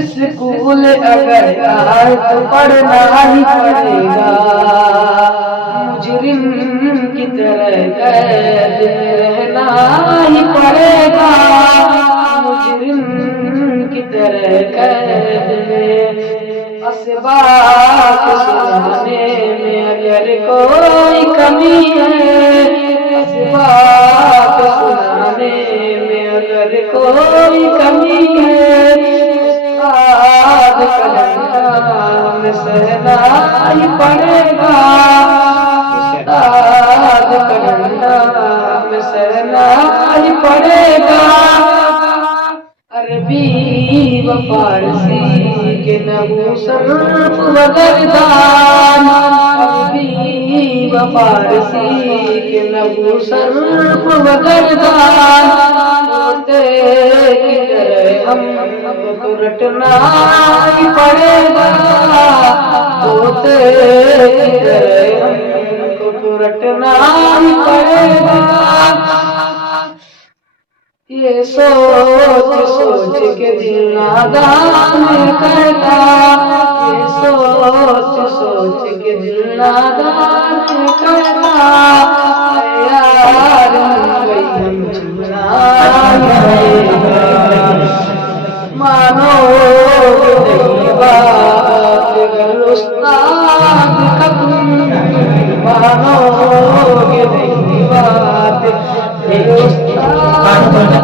School اگر آئے تو پڑھنا ہی پڑے گا، مجرم کی طرح قید رہنا ہی پڑے گا، مجرم کی طرح قید میں اسباق سنانے میں اگر کوئی کمی ہے، اسباق سنانے میں اگر کوئی کمی ہے، استاد کا ڈنڈا ہمیں سہنا ہی پڑے گا، استاد کا ڈنڈا ہمیں سہنا ہی پڑے گا۔ عربی و فارسی کے نحو صرف و گردان، عربی و فارسی کے نحو صرف و گردان، طوطے کی طرح ہم کو رٹنا ہی پڑے گا، طوطے کی طرح ہم کو رٹنا ہی پڑے گا۔ یہ سوچ سوچ کے دل نادان کرتا، یہ سوچ سوچ کے دل نادان کرتا، یار کوئی ہم چھوڑا مانو